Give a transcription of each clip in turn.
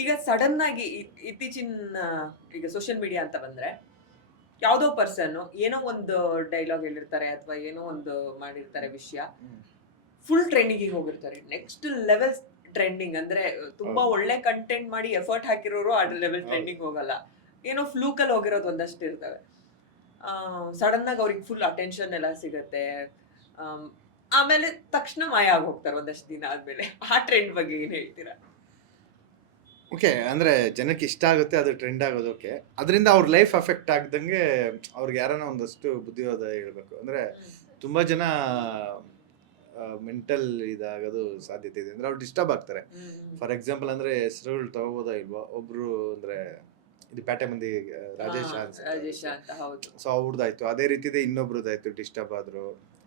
ಈಗ ಸಡನ್ ಆಗಿ ಇತ್ತೀಚಿನ ಈಗ ಸೋಷಿಯಲ್ ಮೀಡಿಯಾ ಅಂತ ಬಂದ್ರೆ ಯಾವ್ದೋ ಪರ್ಸನ್ ಏನೋ ಒಂದು ಡೈಲಾಗ್ ಹೇಳಿರ್ತಾರೆ ಅಥವಾ ಏನೋ ಒಂದು ಮಾಡಿರ್ತಾರೆ ವಿಷಯ, ಫುಲ್ ಟ್ರೆಂಡಿಂಗ್ ಹೋಗಿರ್ತಾರೆ. ನೆಕ್ಸ್ಟ್ ಲೆವೆಲ್ ಟ್ರೆಂಡಿಂಗ್ ಅಂದ್ರೆ ತುಂಬಾ ಹೌದು. ಒಳ್ಳೆ ಕಂಟೆಂಟ್ ಮಾಡಿ ಎಫರ್ಟ್ ಹಾಕಿರೋರು ಆ ಲೆವೆಲ್ ಹೌದು. ಟ್ರೆಂಡಿಂಗ್ ಹೋಗಲ್ಲ. ಏನೋ ಫ್ಲೂಕಲ್ಲಿ ಹೋಗಿರೋದು ಒಂದಷ್ಟು ಇರ್ತವೆ. ಸಡನ್ ಆಗಿ ಅವ್ರಿಗೆ ಫುಲ್ ಅಟೆನ್ಷನ್ ಎಲ್ಲ ಸಿಗತ್ತೆ. ಆಮ್, ಆಮೇಲೆ ತಕ್ಷಣ ಮಾಯ ಆಗಿ ಹೋಗ್ತಾರೆ ಒಂದಷ್ಟು ದಿನ ಆದ್ಮೇಲೆ. ಆ ಟ್ರೆಂಡ್ ಬಗ್ಗೆ ಏನ್ ಹೇಳ್ತೀರಾ? ಓಕೆ, ಅಂದ್ರೆ ಜನಕ್ಕೆ ಇಷ್ಟ ಆಗುತ್ತೆ, ಅದು ಟ್ರೆಂಡ್ ಆಗೋದು ಓಕೆ. ಅದರಿಂದ ಅವ್ರ ಲೈಫ್ ಅಫೆಕ್ಟ್ ಆಗ್ದಂಗೆ ಅವ್ರಿಗೆ ಯಾರನ್ನ ಒಂದಷ್ಟು ಬುದ್ಧಿವಾದ ಹೇಳ್ಬೇಕು. ಅಂದ್ರೆ ತುಂಬಾ ಜನ ಮೆಂಟಲ್ ಇದಾಗೋದು ಸಾಧ್ಯತೆ ಇದೆ. ಅಂದ್ರೆ ಅವ್ರು ಡಿಸ್ಟರ್ಬ್ ಆಗ್ತಾರೆ. ಫಾರ್ ಎಕ್ಸಾಂಪಲ್ ಅಂದ್ರೆ ಹೆಸರುಗಳು ತಗೋಬೋದಾ ಇಲ್ವಾ? ಒಬ್ರು ಅಂದ್ರೆ ಇದು ಪ್ಯಾಟೆ ಮಂದಿ ರಾಜೇಶ್ ರಾಜೇಶ ಅಂತ, ಹೌದು. ಸೊ ಅವ್ರದ್ದಾಯ್ತು. ಅದೇ ರೀತಿದೆ ಇನ್ನೊಬ್ರದ್ದಾಯ್ತು, ಡಿಸ್ಟರ್ಬ್ ಆದ್ರು.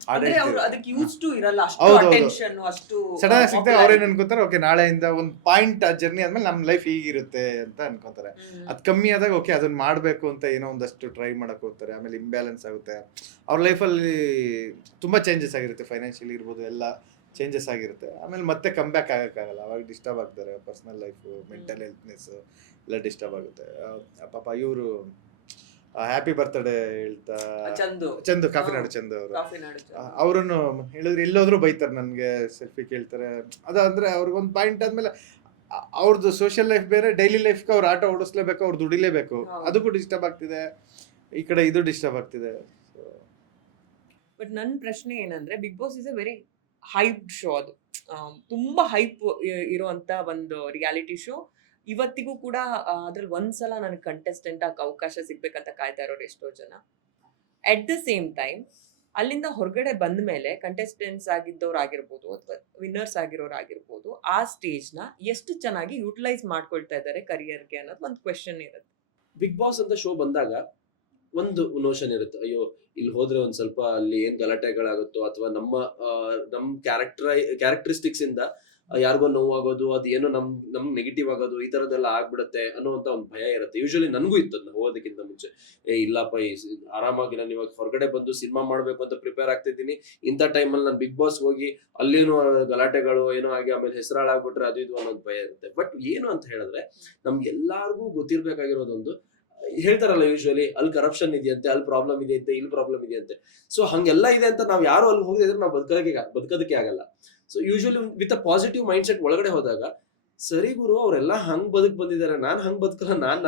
ಹಾಡ್ ಅಂದ್ರೆ ಅವ್ರು ಹೇಳ್ತಿದ್ರು. ಅದಕ್ಕೆ ಯೂಸ್ ಟು ಇರಲ್ಲ, ಅಷ್ಟು ಹೌದೌದು. ಅಟೆನ್ಷನ್, ಅಷ್ಟು ಸಡನ್ ಆಗಿ ಸಿಗ್ತಾರೆ. ಅವ್ರೇನ್ ಅನ್ಕೋತಾರೆ, ಓಕೆ ನಾಳೆಯಿಂದ ಒಂದು ಪಾಯಿಂಟ್ ಆ ಜರ್ನಿ ಆದ್ಮೇಲೆ ನಮ್ ಲೈಫ್ ಹೀಗಿರುತ್ತೆ ಅಂತ ಅನ್ಕೋತಾರೆ. ಅದ್ ಕಮ್ಮಿ ಆದಾಗ ಓಕೆ ಅದನ್ನ ಮಾಡ್ಬೇಕು ಅಂತ ಏನೋ ಒಂದಷ್ಟು ಟ್ರೈ ಮಾಡಕ್ ಹೋಗ್ತಾರೆ. ಆಮೇಲೆ ಇಂಬ್ಯಾಲೆನ್ಸ್ ಆಗುತ್ತೆ. ಅವ್ರ ಲೈಫಲ್ಲಿ ತುಂಬಾ ಚೇಂಜಸ್ ಆಗಿರುತ್ತೆ. ಫೈನಾನ್ಷಿಯಲಿ ಇರ್ಬೋದು, ಎಲ್ಲ ಚೇಂಜಸ್ ಆಗಿರುತ್ತೆ. ಆಮೇಲೆ ಮತ್ತೆ ಕಮ್ ಬ್ಯಾಕ್ ಆಗಕ್ಕಾಗಲ್ಲ. ಅವಾಗ ಡಿಸ್ಟರ್ಬ್ ಆಗ್ತಾರೆ. ಪರ್ಸನಲ್ ಲೈಫ್, ಮೆಂಟಲ್ ಹೆಲ್ತ್ನೆಸ್ ಎಲ್ಲ ಡಿಸ್ಟರ್ಬ್ ಆಗುತ್ತೆ. ಪಾಪ ಇವರು ಹ್ಯಾಪಿ ಬರ್ತ್ಡೇ ಹೇಳ್ತಾ ಚಂದು, ಕಾಫಿನಾಡು ಚಂದು ಅವರು, ಅವರನ್ನು ಹೇಳಿದ್ರೆ ಎಲ್ಲೋದ್ರು ಬೈತಾರೆ, ನನ್ಗೆ ಸೆಲ್ಫಿ ಕೇಳ್ತಾರೆ. ಅದಂದ್ರೆ ಅವ್ರಿಗೊಂದು ಪಾಯಿಂಟ್ ಆದ್ಮೇಲೆ ಅವ್ರದ್ದು ಸೋಷಿಯಲ್ ಲೈಫ್ ಬೇರೆ, ಡೈಲಿ ಲೈಫ್ಗೆ ಅವ್ರು ಆಟೋ ಓಡಿಸ್ಲೇಬೇಕು, ಅವ್ರು ದುಡಿಲೇಬೇಕು. ಅದಕ್ಕೂ ಡಿಸ್ಟರ್ಬ್ ಆಗ್ತಿದೆ. ಈ ಕಡೆ ಇದು ಡಿಸ್ಟರ್ಬ್ ಆಗ್ತಿದೆ. ಬಟ್ ನನ್ನ ಪ್ರಶ್ನೆ ಏನಂದ್ರೆ, Big Boss is a very hype show. ಅದು ತುಂಬಾ ಹೈಪ್ ಇರುವಂತ ಒಂದು ರಿಯಾಲಿಟಿ ಶೋ. ಇವತ್ತಿಗೂ ಕೂಡ ಅದ್ರಲ್ಲಿ ಒಂದ್ಸಲ ನನಗೆ ಕಂಟೆಸ್ಟೆಂಟ್ ಆಗಿ ಅವಕಾಶ ಸಿಗ್ಬೇಕಂತ ಕಾಯ್ತಾ ಇರೋರು ಎಷ್ಟೋ ಜನ. ಅಟ್ ದ ಸೇಮ್ ಟೈಮ್ ಅಲ್ಲಿಂದ ಹೊರಗಡೆ ಬಂದ ಮೇಲೆ ಕಂಟೆಸ್ಟೆಂಟ್ಸ್ ಆಗಿದ್ದವ್ರು ಆಗಿರ್ಬೋದು ಅಥವಾ ವಿನ್ನರ್ಸ್ ಆಗಿರೋರು ಆಗಿರ್ಬೋದು, ಆ ಸ್ಟೇಜ್ನ ಎಷ್ಟು ಚೆನ್ನಾಗಿ ಯೂಟಿಲೈಸ್ ಮಾಡ್ಕೊಳ್ತಾ ಇದ್ದಾರೆ ಕರಿಯರ್ಗೆ ಅನ್ನೋದು ಒಂದು ಕ್ವೆಶನ್ ಇರುತ್ತೆ. ಬಿಗ್ ಬಾಸ್ ಅಂತ ಶೋ ಬಂದಾಗ ಒಂದು ನೋಷನ್ ಇರುತ್ತೆ, ಅಯ್ಯೋ ಇಲ್ಲಿ ಹೋದ್ರೆ ಒಂದ್ ಸ್ವಲ್ಪ ಅಲ್ಲಿ ಏನ್ ಗಲಾಟೆಗಳಾಗುತ್ತೋ ಅಥವಾ ನಮ್ ಕ್ಯಾರೆಕ್ಟರಿಸ್ಟಿಕ್ಸ್ ಇಂದ ಯಾರಿಗೋ ನೋವಾಗೋದು, ಅದು ಏನೋ ನಮ್ ನೆಗೆಟಿವ್ ಆಗೋದು, ಈ ತರದೆಲ್ಲ ಆಗ್ಬಿಡುತ್ತೆ ಅನ್ನೋಂತ ಒಂದು ಭಯ ಇರುತ್ತೆ. ಯೂಶಲಿ ನನಗೂ ಇತ್ತು ಹೋಗೋದಕ್ಕಿಂತ ಮುಂಚೆ. ಇಲ್ಲಪ್ಪ ಆರಾಮಾಗಿ ನಾನು ಇವಾಗ ಹೊರಗಡೆ ಬಂದು ಸಿನಿಮಾ ಮಾಡ್ಬೇಕು ಅಂತ ಪ್ರಿಪೇರ್ ಆಗ್ತಿದ್ದೀನಿ. ಇಂಥ ಟೈಮಲ್ಲಿ ನಾನು ಬಿಗ್ ಬಾಸ್ ಹೋಗಿ ಅಲ್ಲೇನೋ ಗಲಾಟೆಗಳು ಏನೋ ಆಗಿ ಆಮೇಲೆ ಹೆಸರಾಳಾಗ್ಬಿಟ್ರೆ ಅದು ಇದು ಅನ್ನೋದು ಭಯ ಇರುತ್ತೆ. ಬಟ್ ಏನು ಅಂತ ಹೇಳಿದ್ರೆ ನಮ್ಗೆಲ್ಲಾರ್ಗೂ ಗೊತ್ತಿರ್ಬೇಕಾಗಿರೋದೊಂದು, ಹೇಳ್ತಾರಲ್ಲ ಯೂಶುವಲಿ ಅಲ್ಲಿ ಕರಪ್ಷನ್ ಇದೆಯಂತೆ, ಅಲ್ಲಿ ಪ್ರಾಬ್ಲಮ್ ಇದೆಯಂತೆ, ಇಲ್ಲಿ ಪ್ರಾಬ್ಲಮ್ ಇದೆಯಂತೆ. ಸೊ ಹಂಗೆಲ್ಲ ಇದೆ ಅಂತ ನಾವ್ ಯಾರು ಅಲ್ಲಿ ಹೋಗಿದ್ರೆ ನಾವು ಬದುಕೋದಕ್ಕೆ ಆಗಲ್ಲ. So usually with a positive mind set ಒಳಗಡೆ ಹೋದಾಗ, ಸರಿ ಗುರು ಅವರೆಲ್ಲ ಹಂಗ್ ಬಂದಿದ್ದಾರೆ, ನಾನ್ ಹಂಗ್ ಬದುಕಲ್ಲ, ನಾನ್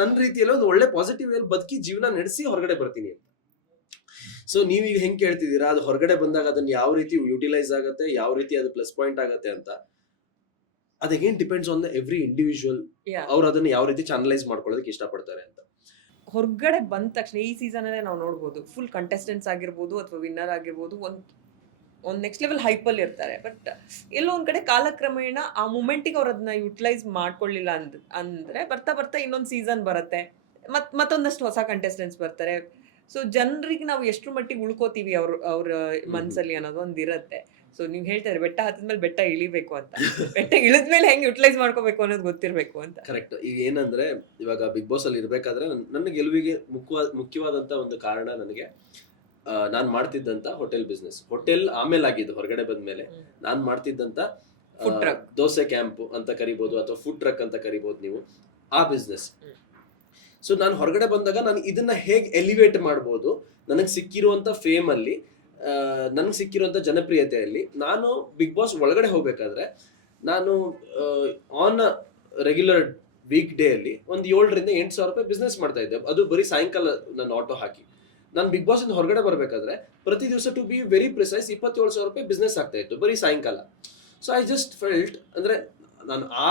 ನನ್ನ ರೀತಿಯಲ್ಲಿ ಒಂದು ಒಳ್ಳೆ ಪಾಸಿಟಿವ್ ಅಲ್ಲಿ ಬದುಕಿ ಜೀವನ ನಡೆಸಿ ಹೊರಗಡೆ ಬರ್ತೀನಿ ಅಂತ. ಸೊ ನೀವೀಗ ಹೆಂಗ್ ಕೇಳ್ತಿದ್ದೀರಾ, ಅದು ಹೊರಗಡೆ ಬಂದಾಗ ಅದನ್ನ ಯಾವ ರೀತಿ ಯುಟಿಲೈಸ್ ಆಗುತ್ತೆ, ಯಾವ ರೀತಿ ಅದು ಪ್ಲಸ್ ಪಾಯಿಂಟ್ ಆಗುತ್ತೆ ಅಂತ, ಅದೇನ್ depends on the every individual. ಅವ್ರು ಅದನ್ನ ಯಾವ ರೀತಿ ಚಾನಲೈಸ್ ಮಾಡ್ಕೊಳ್ಳೋದಕ್ಕೆ ಇಷ್ಟಪಡ್ತಾರೆ ಅಂತ. ಹೊರಗಡೆ ಬಂದ ತಕ್ಷಣ ಈ ಸೀಸನ್ ಅಲ್ಲೇ ನಾವು ನೋಡ್ಬೋದು, ಫುಲ್ ಕಂಟೆಸ್ಟೆಂಟ್ಸ್ ಆಗಿರ್ಬೋದು ಅಥವಾ ವಿನ್ನರ್ ಆಗಿರ್ಬೋದು ಒಂದು ನೆಕ್ಸ್ಟ್ ಲೆವೆಲ್ ಹೈಪಲ್ಲಿ ಇರ್ತಾರೆ. ಬಟ್ ಎಲ್ಲೋ ಒಂದ್ ಕಡೆ ಕಾಲಕ್ರಮೇಣ ಆ ಮೂಮೆಂಟಿಗೆ ಅವ್ರು ಅದನ್ನ ಯುಟಿಲೈಸ್ ಮಾಡ್ಕೊಳ್ಳಿಲ್ಲ ಅಂದ್ರೆ ಬರ್ತಾ ಬರ್ತಾ ಇನ್ನೊಂದು ಸೀಸನ್ ಬರುತ್ತೆ, ಮತ್ತೊಂದಷ್ಟು ಹೊಸ ಕಂಟೆಸ್ಟೆಂಟ್ಸ್ ಬರ್ತಾರೆ. ಸೊ ಜನರಿಗೆ ನಾವು ಎಷ್ಟು ಮಟ್ಟಿಗೆ ಉಳ್ಕೋತೀವಿ ಅವ್ರ ಮನ್ಸಲ್ಲಿ ಅನ್ನೋದು ಒಂದ್ ಇರುತ್ತೆ. ಸೊ ನೀವ್ ಹೇಳ್ತಾರೆ ಬೆಟ್ಟ ಹತ್ತಿದ್ಮೇಲೆ ಬೆಟ್ಟ ಇಳಿಬೇಕು ಅಂತ, ಬೆಟ್ಟ ಇಳಿದ್ಮೇಲೆ ಹೆಂಗ್ ಯುಟಿಲೈಸ್ ಮಾಡ್ಕೋಬೇಕು ಅನ್ನೋದು ಗೊತ್ತಿರ್ಬೇಕು ಅಂತ. ಕರೆಕ್ಟ್. ಈಗ ಏನಂದ್ರೆ ಇವಾಗ ಬಿಗ್ ಬಾಸ್ ಅಲ್ಲಿ ಇರ್ಬೇಕಾದ್ರೆ ನನ್ನ ಗೆಲುವಿಗೆ ಮುಖ್ಯವಾದಂತ ಒಂದು ಕಾರಣ, ನನಗೆ ನಾನ್ ಮಾಡ್ತಿದ್ದಂತ ಹೋಟೆಲ್ ಬಿಸ್ನೆಸ್. ಹೋಟೆಲ್ ಆಮೇಲೆ ಆಗಿದ್ದು ಹೊರಗಡೆ ಬಂದ್ಮೇಲೆ. ನಾನ್ ಮಾಡ್ತಿದ್ದಂತ ದೋಸೆ ಕ್ಯಾಂಪ್ ಅಂತ ಕರಿಬಹುದು ಅಥವಾ ಫುಡ್ ಟ್ರಕ್ ಅಂತ ಕರಿಬಹುದು ನೀವು, ಆ ಬಿಸ್ನೆಸ್. ಸೊ ನಾನು ಹೊರಗಡೆ ಬಂದಾಗ ನಾನು ಇದನ್ನ ಹೇಗೆ ಎಲಿವೇಟ್ ಮಾಡ್ಬೋದು, ನನಗೆ ಸಿಕ್ಕಿರುವಂತ ಫೇಮ್ ಅಲ್ಲಿ, ನನಗೆ ಸಿಕ್ಕಿರುವಂತ ಜನಪ್ರಿಯತೆಯಲ್ಲಿ, ನಾನು ಬಿಗ್ ಬಾಸ್ ಒಳಗಡೆ ಹೋಗ್ಬೇಕಾದ್ರೆ ನಾನು ಆನ್ ರೆಗ್ಯುಲರ್ ವೀಕ್ ಡೇ ಅಲ್ಲಿ ಒಂದು 7,000 to 8,000 ರೂಪಾಯಿ ಬಿಸ್ನೆಸ್ ಮಾಡ್ತಾ ಇದ್ದೆ. ಅದು ಬರೀ ಸಾಯಂಕಾಲ ನಾನು ಆಟೋ ಹಾಕಿ. ನಾನು ಬಿಗ್ ಬಾಸ್ ಇಂದ ಹೊರಗಡೆ ಬರ್ಬೇಕಾದ್ರೆ ಪ್ರತಿ ದಿವಸ ಟು ಬಿ ವೆರಿ ಪ್ರಿಸೈಸ್ 27,000 ರೂಪಾಯಿ ಬಿಸ್ನೆಸ್ ಆಗ್ತಾ ಇತ್ತು ಬರೀ ಸಾಯಂಕಾಲ. ಸೊ ಐ ಜಸ್ಟ್ ಫೆಲ್ಟ್, ಅಂದ್ರೆ ನಾನು ಆ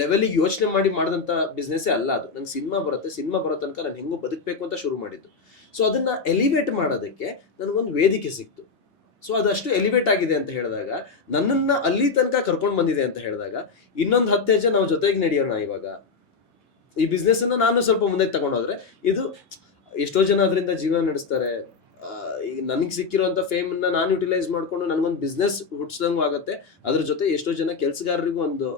ಲೆವೆಲಿಗೆ ಯೋಚನೆ ಮಾಡಿ ಮಾಡಿದಂತ ಬಿಸ್ನೆಸ್ಸೇ ಅಲ್ಲ ಅದು. ನಂಗೆ ಸಿನಿಮಾ ಬರೋ ತನಕ ನಾನು ಹೆಂಗೋ ಬದುಕಬೇಕು ಅಂತ ಶುರು ಮಾಡಿದ್ದು. ಸೊ ಅದನ್ನ ಎಲಿವೇಟ್ ಮಾಡೋದಕ್ಕೆ ನನಗೊಂದು ವೇದಿಕೆ ಸಿಕ್ತು. ಸೊ ಅದಷ್ಟು ಎಲಿವೇಟ್ ಆಗಿದೆ ಅಂತ ಹೇಳಿದಾಗ, ನನ್ನನ್ನ ಅಲ್ಲಿ ತನಕ ಕರ್ಕೊಂಡು ಬಂದಿದೆ ಅಂತ ಹೇಳಿದಾಗ, ಇನ್ನೊಂದು 10 ಹೆಜ್ಜೆ ನಾವು ಜೊತೆಗೆ ನಡೆಯೋಣ. ಇವಾಗ ಈ ಬಿಸ್ನೆಸ್ ಅನ್ನ ನಾನು ಸ್ವಲ್ಪ ಮುಂದೆ ತಗೊಂಡೋದ್ರೆ, ಇದು ಎಷ್ಟೋ ಜನ ಅದರಿಂದ ಜೀವನ ನಡೆಸ್ತಾರೆ. ಈಗ ನನಗೆ ಸಿಕ್ಕಿರುವಂತ ಫೇಮ್ ಅನ್ನ ನಾನು ಯುಟಿಲೈಸ್ ಮಾಡ್ಕೊಂಡು ನನಗೊಂದು ಬಿಸ್ನೆಸ್ ಹುಟ್ಟಿಸ್ದಂಗೂ ಆಗುತ್ತೆ. ಅದ್ರ ಜೊತೆ ಎಷ್ಟೋ ಜನ ಕೆಲಸಗಾರರಿಗೂ ಒಂದು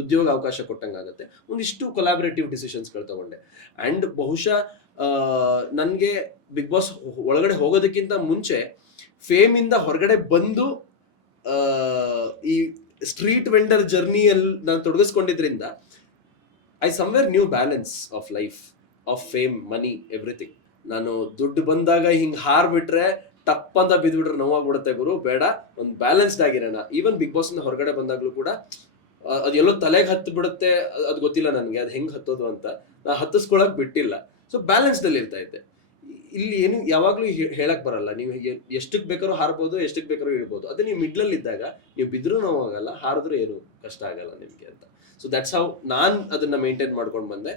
ಉದ್ಯೋಗ ಅವಕಾಶ ಕೊಟ್ಟಂಗಾಗತ್ತೆ. ಒಂದಿಷ್ಟು ಕೊಲಾಬರೇಟಿವ್ ಡಿಸಿಷನ್ಸ್ಗಳು ತಗೊಂಡೆ. ಅಂಡ್ ಬಹುಶಃ ನನಗೆ ಬಿಗ್ ಬಾಸ್ ಒಳಗಡೆ ಹೋಗೋದಕ್ಕಿಂತ ಮುಂಚೆ ಫೇಮ್ ಇಂದ ಹೊರಗಡೆ ಬಂದು ಈ ಸ್ಟ್ರೀಟ್ ವೆಂಡರ್ ಜರ್ನಿಯಲ್ಲಿ ನಾನು ತೊಡಗಿಸ್ಕೊಂಡಿದ್ರಿಂದ I somewhere new balance of life, of fame, money, everything. ನಾನು ದುಡ್ಡು ಬಂದಾಗ ಹಿಂಗ್ ಹಾರ್ಬಿಟ್ರೆ ಟಪ್ ಅಂತ ಬಿದ್ಬಿಟ್ರೆ ನೋವಾಗ್ಬಿಡುತ್ತೆ ಗುರು, ಬೇಡ, ಒಂದು ಬ್ಯಾಲೆನ್ಸ್ಡ್ ಆಗಿರೋಣ. ಈವನ್ ಬಿಗ್ ಬಾಸ್ ಹೊರಗಡೆ ಬಂದಾಗ್ಲೂ ಕೂಡ ಅದೆಲ್ಲೋ ತಲೆಗೆ ಹತ್ತು ಬಿಡುತ್ತೆ, ಅದು ಗೊತ್ತಿಲ್ಲ ನನಗೆ ಅದು ಹೆಂಗ್ ಹತ್ತೋದು ಅಂತ, ನಾ ಹತ್ತಿಸ್ಕೊಳಕ್ ಬಿಟ್ಟಿಲ್ಲ. ಸೊ ಬ್ಯಾಲೆನ್ಸ್ಡ್ ಅಲ್ಲಿ ಇರ್ತಾ ಇದ್ದೆ. ಇಲ್ಲಿ ಏನು ಯಾವಾಗ್ಲೂ ಹೇಳಕ್ ಬರಲ್ಲ, ನೀವು ಎಷ್ಟಕ್ ಬೇಕಾದ್ರೂ ಹಾರ್ಬೋದು, ಎಷ್ಟಕ್ ಬೇಕಾದ್ರೂ ಇಳ್ಬೋದು. ಅದೇ ನೀವು ಮಿಡ್ಲಲ್ಲಿ ಇದ್ದಾಗ ನೀವು ಬಿದ್ರೂ ನೋವಾಗಲ್ಲ, ಹಾರಿದ್ರೂ ಏನು ಕಷ್ಟ ಆಗಲ್ಲ ನಿಮ್ಗೆ ಅಂತ. ಸೊ ದಟ್ಸ್ ಹೌ ನಾನ್ ಅದನ್ನ ಮೇಂಟೈನ್ ಮಾಡ್ಕೊಂಡು ಬಂದೆ.